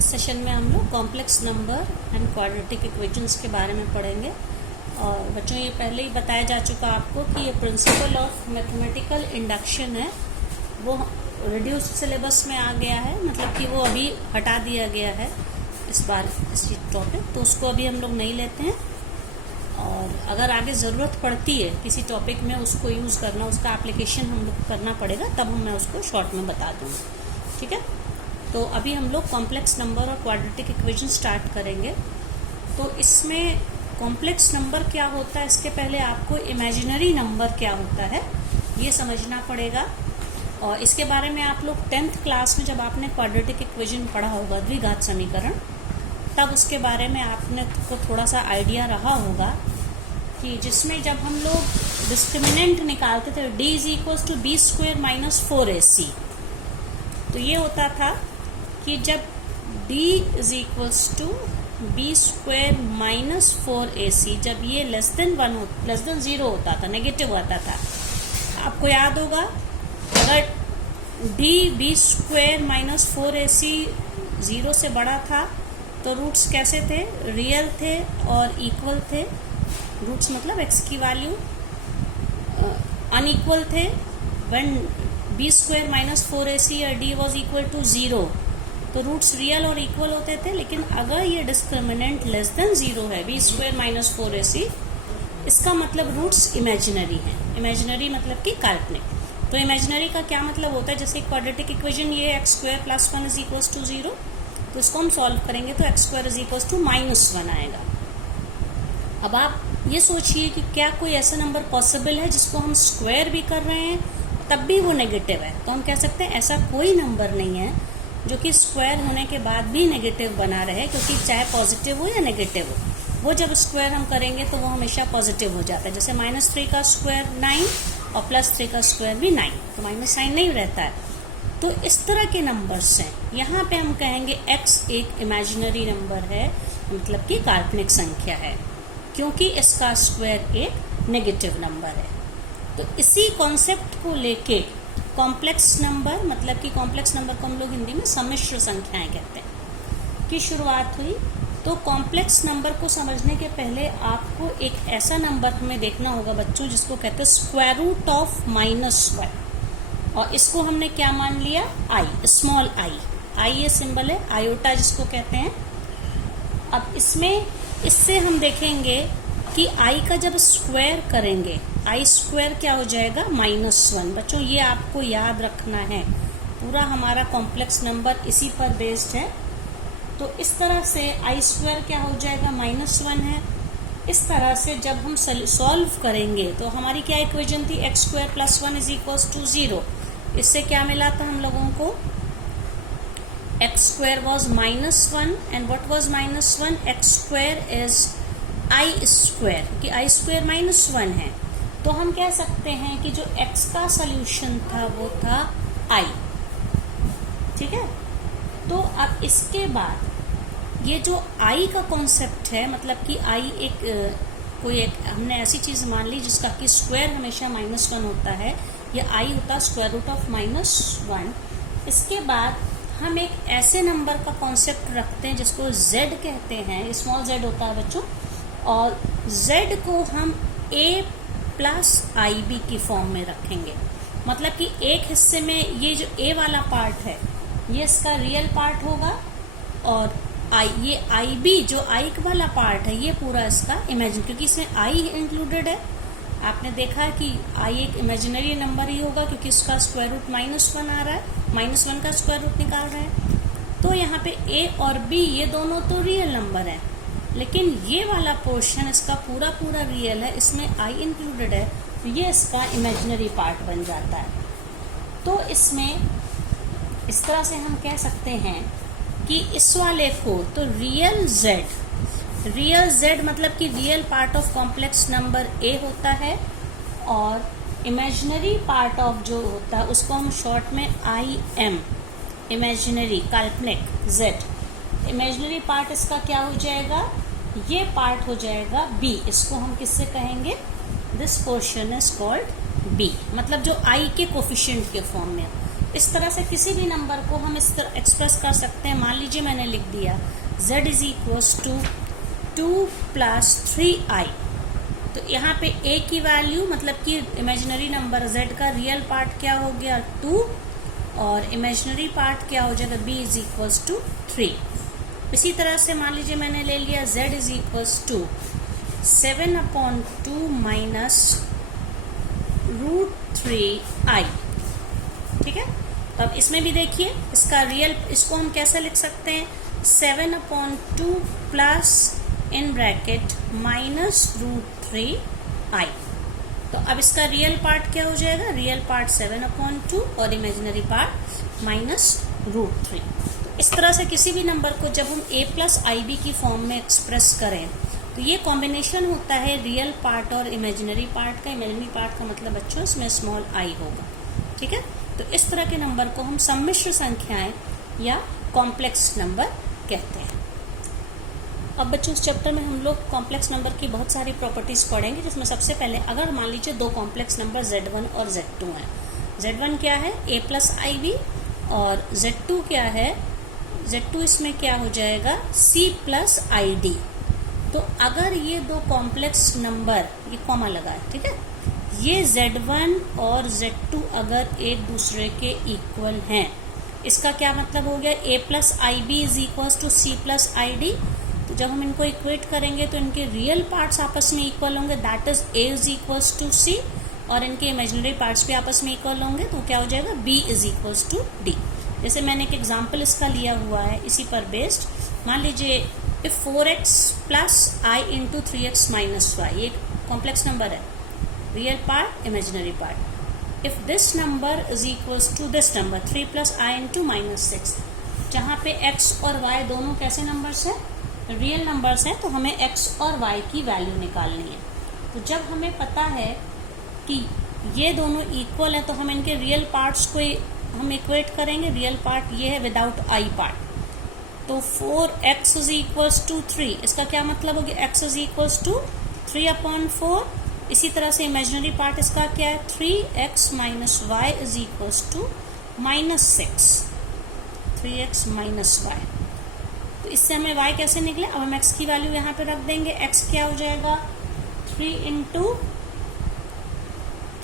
इस सेशन में हम लोग complex number and quadratic equations के बारे में पढ़ेंगे। और बच्चों ये पहले ही बताया जा चुका आपको कि ये प्रिंसिपल ऑफ मैथमेटिकल इंडक्शन है, वो रिड्यूस्ड सिलेबस में आ गया है, मतलब कि वो अभी हटा दिया गया है इस बार इस टॉपिक, तो उसको अभी हम लोग नहीं लेते हैं। और अगर आगे ज़रूरत पड़ती है किसी टॉपिक में उसको यूज़ करना, उसका एप्लीकेशन हम लोग करना पड़ेगा, तब मैं उसको शॉर्ट में बता दूँगी, ठीक है। तो अभी हम लोग कॉम्प्लेक्स नंबर और क्वाड्रेटिक इक्वेशन स्टार्ट करेंगे। तो इसमें कॉम्प्लेक्स नंबर क्या होता है, इसके पहले आपको इमेजिनरी नंबर क्या होता है ये समझना पड़ेगा। और इसके बारे में आप लोग 10th क्लास में जब आपने क्वाड्रेटिक इक्वेशन पढ़ा होगा, द्विघात समीकरण, तब उसके बारे में आपने को थोड़ा सा आइडिया रहा होगा कि जिसमें जब हम लोग डिस्क्रिमिनेंट निकालते थे d = b² - 4ac, तो ये होता था कि जब d = b² - 4ac, जब ये <0 होता था, नेगेटिव आता था। आपको याद होगा अगर d b² - 4ac 0 से बड़ा था तो रूट्स कैसे थे, रियल थे और इक्वल थे। रूट्स मतलब x की वैल्यू अनइक्वल थे व्हेन b² - 4ac और d was equal to 0, तो रूट्स रियल और इक्वल होते थे। लेकिन अगर ये डिस्क्रिमिनेंट <0 है, b² - 4ac, इसका मतलब रूट्स इमेजिनरी हैं। इमेजिनरी मतलब कि काल्पनिक। तो इमेजिनरी का क्या मतलब होता है, जैसे क्वाड्रेटिक इक्वेशन ये x² + 1 = 0, तो इसको हम सॉल्व करेंगे तो x² = -1 आएगा। अब आप ये सोचिए कि क्या कोई ऐसा नंबर पॉसिबल है जिसको हम स्क्वायर भी कर रहे हैं तब भी वो नेगेटिव है। तो हम कह सकते हैं ऐसा कोई नंबर नहीं है जो कि स्क्वायर होने के बाद भी नेगेटिव बना रहे, क्योंकि चाहे पॉजिटिव हो या नेगेटिव हो, वो जब स्क्वायर हम करेंगे तो वो हमेशा पॉजिटिव हो जाता है। जैसे -3 का स्क्वायर 9 और +3 का स्क्वायर भी 9, तो माइनस साइन नहीं रहता है। तो इस तरह के नंबर्स हैं। यहाँ पे हम कहेंगे x एक इमेजिनरी नंबर है, मतलब कि काल्पनिक संख्या है, क्योंकि इसका स्क्वायर एक नेगेटिव नंबर है। तो इसी कॉन्सेप्ट को लेके कॉम्प्लेक्स नंबर, मतलब कि कॉम्प्लेक्स नंबर को हम लोग हिंदी में सम्मिश्र संख्याएं कहते हैं, की शुरुआत हुई। तो कॉम्प्लेक्स नंबर को समझने के पहले आपको एक ऐसा नंबर हमें देखना होगा बच्चों जिसको कहते हैं स्क्वायर रूट ऑफ -1, और इसको हमने क्या मान लिया, i, स्मॉल i ये सिंबल है, आयोटा जिसको कहते हैं। अब इससे हम देखेंगे कि i का जब स्क्वायर करेंगे, i² क्या हो जाएगा, -1। बच्चों ये आपको याद रखना है, पूरा हमारा कॉम्प्लेक्स नंबर इसी पर बेस्ड है। तो इस तरह से i² क्या हो जाएगा, -1 है। इस तरह से जब हम सॉल्व करेंगे तो हमारी क्या इक्वेशन थी, x² + 1 = 0। इससे क्या मिला था हम लोगों को, x² was -1 and what was -1, x² is i², कि i² -1 है। तो हम कह सकते हैं कि जो x का सॉल्यूशन था वो था i, ठीक है। तो अब इसके बाद ये जो i का कॉन्सेप्ट है, मतलब कि i हमने ऐसी चीज़ मान ली जिसका कि स्क्वायर हमेशा -1 होता है, या i होता स्क्वायर रूट ऑफ -1। इसके बाद हम एक ऐसे नंबर का कॉन्सेप्ट रखते हैं जिसको z कहते हैं, स्मॉल z होता है बच्चों, और z को हम a + ib की फॉर्म में रखेंगे। मतलब कि एक हिस्से में ये जो a वाला पार्ट है ये इसका रियल पार्ट होगा, और ये ib जो i वाला पार्ट है ये पूरा इसका इमेजिन, क्योंकि इसमें i इंक्लूडेड है। आपने देखा कि i एक इमेजिनरी नंबर ही होगा क्योंकि इसका स्क्वायर रूट -1 आ रहा है, -1 का स्क्वायर रूट निकाल रहे हैं। तो यहाँ पे a और b ये दोनों तो रियल नंबर हैं, लेकिन ये वाला पोर्शन इसका पूरा रियल है, इसमें i इंक्लूडेड है, तो ये इसका इमेजिनरी पार्ट बन जाता है। तो इसमें इस तरह से हम कह सकते हैं कि इस वाले को तो रियल z मतलब कि real part of complex number a होता है, और इमेजिनरी पार्ट ऑफ जो होता है उसको हम शॉर्ट में im, इमेजिनरी काल्पनिक z। इमेजिनरी पार्ट इसका क्या हो जाएगा, ये पार्ट हो जाएगा b। इसको हम किससे कहेंगे, this portion is called b, मतलब जो i के कोफिशिएंट के फॉर्म में। इस तरह से किसी भी नंबर को हम इस तरह एक्सप्रेस कर सकते हैं। मान लीजिए मैंने लिख दिया z is equals to 2 plus 3i। तो यहाँ पे a की वैल्यू मतलब कि इमेजिनरी नंबर z का रियल पार्ट क्या हो गया 2 और इमेजिनरी पार्ट क्या हो जाएगा b इज इक्वल्स टू 3। इसी तरह से मान लीजिए मैंने ले लिया z is equals to 7/2 minus √3i। ठीक है, तो अब इसमें भी देखिए इसका रियल, इसको हम कैसे लिख सकते हैं 7/2 plus in bracket minus √3i। तो अब इसका रियल पार्ट क्या हो जाएगा, रियल पार्ट 7/2 और इमेजिनरी पार्ट माइनस √3। तो इस तरह से किसी भी नंबर को जब हम a प्लस IB की फॉर्म में एक्सप्रेस करें तो ये कॉम्बिनेशन होता है रियल पार्ट और इमेजिनरी पार्ट का। इमेजिनरी पार्ट का मतलब बच्चों इसमें स्मॉल i होगा। ठीक है, तो इस तरह के नंबर को हम सम्मिश्र संख्याएं या कॉम्प्लेक्स नंबर कहते हैं। अब बच्चों इस चैप्टर में हम लोग कॉम्प्लेक्स नंबर की बहुत सारी प्रॉपर्टीज पढ़ेंगे, जिसमें सबसे पहले अगर मान लीजिए दो कॉम्प्लेक्स नंबर z1 और z2 हैं। z1 क्या है a प्लस IB और z2 क्या है, z2 इसमें क्या हो जाएगा c प्लस ID। तो अगर ये दो कॉम्प्लेक्स नंबर, ये कॉमा लगा है, ठीक है, ये z1 और z2 अगर एक दूसरे के इक्वल हैं, इसका क्या मतलब हो गया a plus IB is equals to c plus ID। तो जब हम इनको इक्वेट करेंगे तो इनके रियल पार्ट्स आपस में इक्वल होंगे, that is a is equals to c, और इनके इमेजिनरी पार्ट्स भी आपस में इक्वल होंगे, तो क्या हो जाएगा b is equals to d। जैसे मैंने एक एग्जाम्पल इसका लिया हुआ है इसी पर बेस्ड, मान लीजिए if 4x plus i into 3x minus y, ये कॉम्प्लेक्स नंबर है, real part imaginary part. If this number is equals to this number 3 plus i into minus 6, जहाँ पे x और y दोनों कैसे नंबर्स हैं, रियल नंबर्स हैं, तो हमें x और y की वैल्यू निकालनी है। तो जब हमें पता है कि ये दोनों इक्वल हैं तो हम इनके रियल पार्ट्स को हम इक्वेट करेंगे। रियल पार्ट ये है विदाउट i पार्ट, तो 4x इज इक्वल्स टू 3, इसका क्या मतलब हो गया x इज इक्वल्स टू 3/4। इसी तरह से इमेजिनरी पार्ट इसका क्या है 3x minus y is equals to -6, 3x minus y. तो इससे हमें y कैसे निकले, अब हम x की वैल्यू यहाँ पे रख देंगे। x क्या हो जाएगा 3 into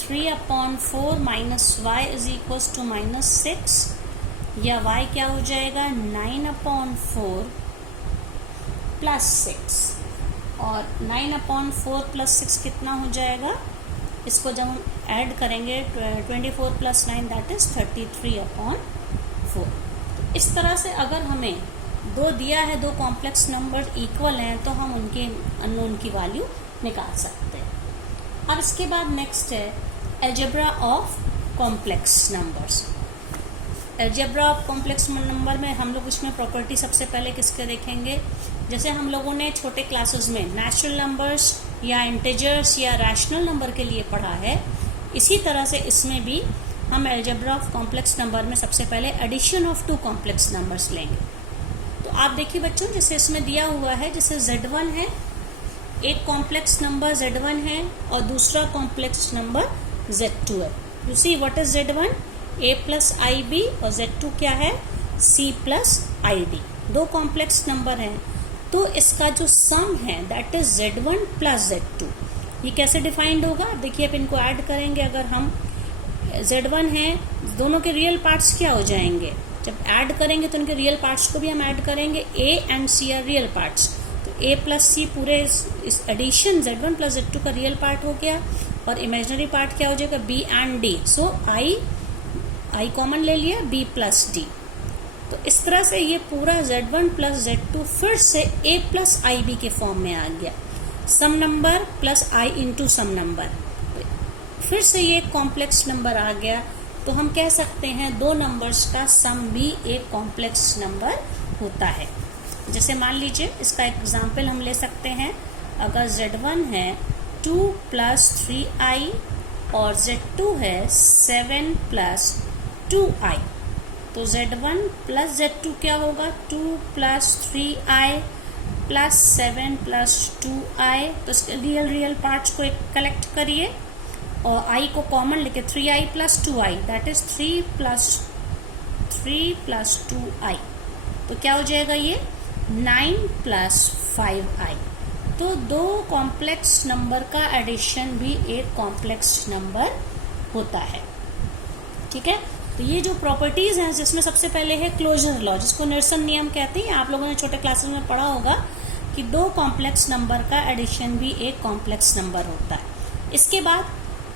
3/4 minus y is equals to -6, या y क्या हो जाएगा 9/4 प्लस 6, और 9/4 प्लस 6 कितना हो जाएगा, इसको जब हम ऐड करेंगे 24 प्लस 9 दैट इज 33/4। इस तरह से अगर हमें दो दिया है, दो कॉम्प्लेक्स नंबर इक्वल हैं, तो हम उनके अननोन की वैल्यू निकाल सकते हैं। अब इसके बाद नेक्स्ट है algebra of complex numbers. Algebra of complex number में हम लोग इसमें प्रॉपर्टी सबसे पहले किसके देखेंगे, जैसे हम लोगों ने छोटे क्लासेस में नेचुरल नंबर्स या इंटीजर्स या रैशनल नंबर के लिए पढ़ा है, इसी तरह से इसमें भी हम अलजेब्रा ऑफ कॉम्प्लेक्स नंबर में सबसे पहले addition of two complex numbers लेंगे। तो आप देखिए बच्चों, जैसे इसमें दिया हुआ है, जैसे z1 है, एक कॉम्प्लेक्स नंबर z1 है और दूसरा कॉम्प्लेक्स नंबर z2 है। You see what is z1 a plus IB और z2 क्या है c प्लस ID। दो कॉम्प्लेक्स नंबर हैं, तो इसका जो सम है that is z1 plus z2। ये कैसे डिफाइंड होगा, देखिए अब इनको ऐड करेंगे। अगर हम z1 है, दोनों के रियल पार्ट्स क्या हो जाएंगे, जब ऐड करेंगे तो इनके रियल पार्ट्स को भी हम ऐड करेंगे। a and c are real parts, तो a प्लस c पूरे इस एडिशन z1 प्लस z2 का रियल पार्ट हो गया, और इमेजिनरी पार्ट क्या हो जाएगा b and d। So i common ले लिया, b प्लस d। तो इस तरह से ये पूरा z1 प्लस z2 फिर से a प्लस IB के फॉर्म में आ गया, some number plus i into some number. फिर से ये कॉम्प्लेक्स नंबर आ गया, तो हम कह सकते हैं दो नंबर्स का सम भी एक कॉम्प्लेक्स नंबर होता है। जैसे मान लीजिए इसका एग्जाम्पल हम ले सकते हैं, अगर z1 है 2 प्लस 3i और z2 है 7 प्लस 2i, तो z1 प्लस z2 क्या होगा 2 plus 3i plus 7 plus 2i। तो इसके रियल पार्ट्स को कलेक्ट करिए और i को कॉमन लेके 3i plus 2i that is 3 plus 3 plus 2i, तो क्या हो जाएगा ये 9 प्लस 5i। तो दो कॉम्प्लेक्स नंबर का एडिशन भी एक कॉम्प्लेक्स नंबर होता है। ठीक है, तो ये जो प्रॉपर्टीज हैं जिसमें सबसे पहले है क्लोजर लॉ, जिसको निरसन नियम कहते हैं। आप लोगों ने छोटे क्लासेस में पढ़ा होगा कि दो कॉम्प्लेक्स नंबर का एडिशन भी एक कॉम्प्लेक्स नंबर होता है। इसके बाद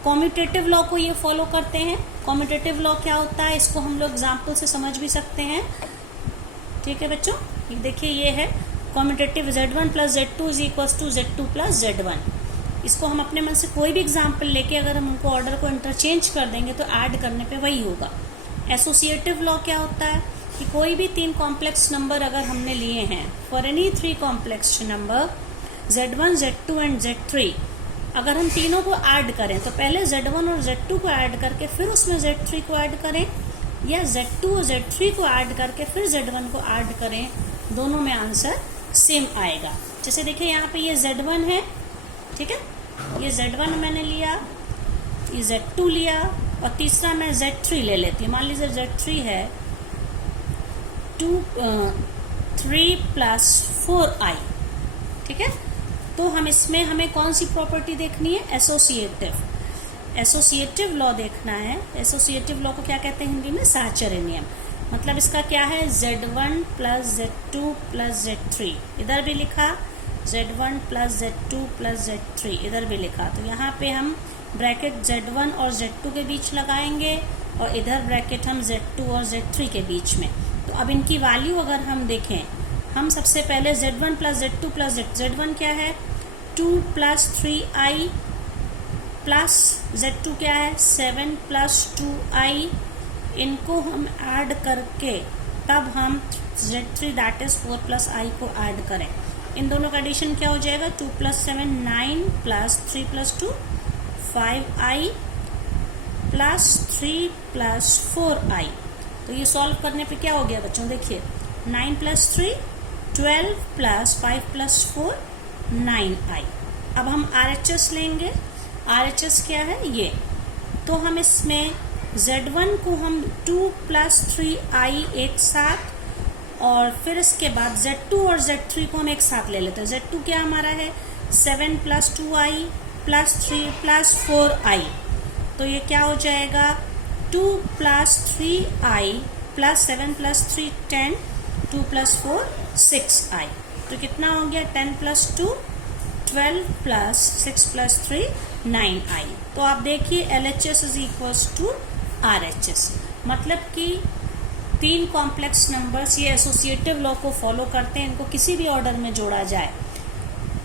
कॉम्यूटेटिव लॉ को ये फॉलो करते हैं। कॉम्यूटेटिव लॉ क्या होता है, इसको हम लोग एग्जाम्पल से समझ भी सकते हैं। ठीक है बच्चों, ये देखिए ये है commutative Z1 plus Z2 is equal to Z2 plus Z1। इसको हम अपने मन से कोई भी एग्जाम्पल लेके अगर हम उनको ऑर्डर को इंटरचेंज कर देंगे तो ऐड करने पे वही होगा। एसोसिएटिव लॉ क्या होता है कि कोई भी तीन कॉम्प्लेक्स नंबर अगर हमने लिए हैं, for any three complex number Z1, Z2 and Z3, अगर हम तीनों को ऐड करें तो पहले Z1 और Z2 को ऐड करके फिर उसमें Z3 को ऐड करें, या Z2 और Z3 को ऐड करके फिर Z1 को ऐड करें, दोनों में आंसर सेम आएगा। जैसे देखिए यहाँ पे ये Z1 है, ठीक है, ये Z1 मैंने लिया, ये Z2 लिया और तीसरा मैं Z3 ले लेती हूँ। मान लीजिए Z3 है 3 प्लस 4i। ठीक है, तो हम इसमें हमें कौन सी प्रॉपर्टी देखनी है, एसोसिएटिव लॉ देखना है। एसोसिएटिव लॉ को क्या कहते हैं हिंदी में, साहचर्य नियम। मतलब इसका क्या है, Z1 plus Z2 plus Z3, इधर भी लिखा Z1 plus Z2 plus Z3, इधर भी लिखा। तो यहाँ पे हम ब्रैकेट Z1 और Z2 के बीच लगाएंगे और इधर ब्रैकेट हम Z2 और Z3 के बीच में। तो अब इनकी वैल्यू अगर हम देखें, हम सबसे पहले Z1 plus Z2 plus Z1 क्या है 2 प्लस 3i, प्लस Z2 क्या है 7 प्लस 2i। इनको हम ऐड करके तब हम Z3 that is 4 plus i को ऐड करें। इन दोनों का एडिशन क्या हो जाएगा, 2 plus 7 9 plus 3 plus 2 5i plus 3 plus 4i। तो ये सॉल्व करने पे क्या हो गया बच्चों, देखिए 9 प्लस 3 12 प्लस 5 प्लस 4 9i। अब हम RHS लेंगे। RHS क्या है ये, तो हम इसमें Z1 को हम 2 प्लस 3i एक साथ, और फिर इसके बाद Z2 और Z3 को हम एक साथ ले लेते हैं। Z2 क्या हमारा है 7 plus 2i plus 3 plus 4i। तो ये क्या हो जाएगा 2 plus 3i plus 7 plus 3 10, 2 plus 4 6i। तो कितना हो गया 10 प्लस 2 12 प्लस 6 प्लस 3 9i। तो आप देखिए LHS is equals to RHS। मतलब कि तीन कॉम्प्लेक्स नंबर्स ये एसोसिएटिव लॉ को फॉलो करते हैं, इनको किसी भी ऑर्डर में जोड़ा जाए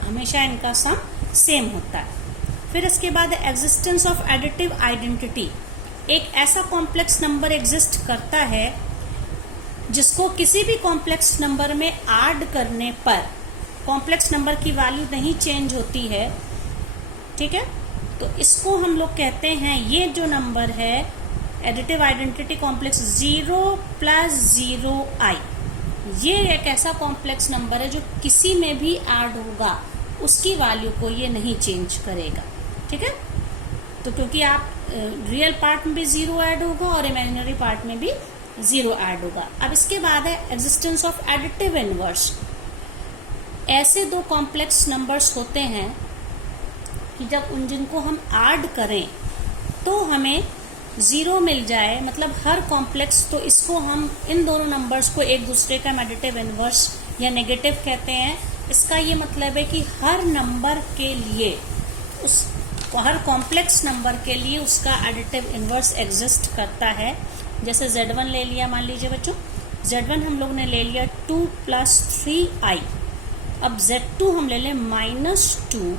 हमेशा इनका सम सेम होता है। फिर इसके बाद एग्जिस्टेंस ऑफ एडिटिव आइडेंटिटी। एक ऐसा कॉम्प्लेक्स नंबर एग्जिस्ट करता है जिसको किसी भी कॉम्प्लेक्स नंबर में ऐड करने पर कॉम्प्लेक्स नंबर की वैल्यू नहीं चेंज होती है। ठीक है, तो इसको हम लोग कहते हैं, ये जो नंबर है additive identity complex 0 plus 0i, ये एक ऐसा कॉम्प्लेक्स नंबर है जो किसी में भी ऐड होगा उसकी वैल्यू को ये नहीं चेंज करेगा। ठीक है, तो क्योंकि आप रियल पार्ट में भी 0 ऐड होगा और इमेजिनरी पार्ट में भी 0 ऐड होगा। अब इसके बाद है एग्जिस्टेंस ऑफ एडिटिव इनवर्स। ऐसे दो कॉम्प्लेक्स नंबर्स होते हैं कि जब उन जिनको हम ऐड करें तो हमें 0 मिल जाए, मतलब हर कॉम्प्लेक्स, तो इसको हम इन दोनों नंबर्स को एक दूसरे का एडिटिव इनवर्स या नेगेटिव कहते हैं। इसका ये मतलब है कि हर नंबर के लिए, उस हर कॉम्प्लेक्स नंबर के लिए उसका एडिटिव इनवर्स एग्जिस्ट करता है। जैसे Z1 ले लिया, मान लीजिए बच्चों Z1 हम लोग ने ले लिया 2 प्लस 3i। अब Z2 हम ले लें -2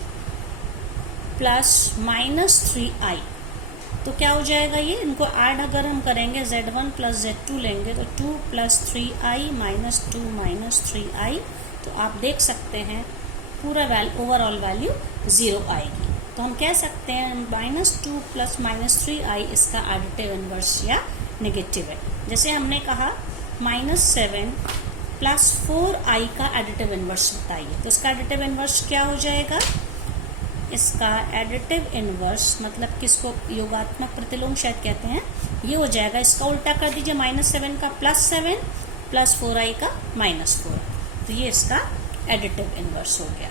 प्लस -3i। तो क्या हो जाएगा, ये इनको ऐड अगर हम करेंगे Z1 प्लस Z2 लेंगे तो 2 प्लस 3i -2 -3i। तो आप देख सकते हैं पूरा ओवरऑल वैल्यू 0 आएगी। तो हम कह सकते हैं -2 प्लस -3i इसका एडिटिव इनवर्स या नेगेटिव है। जैसे हमने कहा -7 प्लस 4i का एडिटिव इनवर्स बताइए, तो इसका एडिटिव इनवर्स क्या हो जाएगा इसका एडिटिव इनवर्स, मतलब किसको योगात्मक प्रतिलोम शायद कहते हैं, ये हो जाएगा, इसका उल्टा कर दीजिए, -7 का +7 + 4i का -4, तो ये इसका एडिटिव इनवर्स हो गया।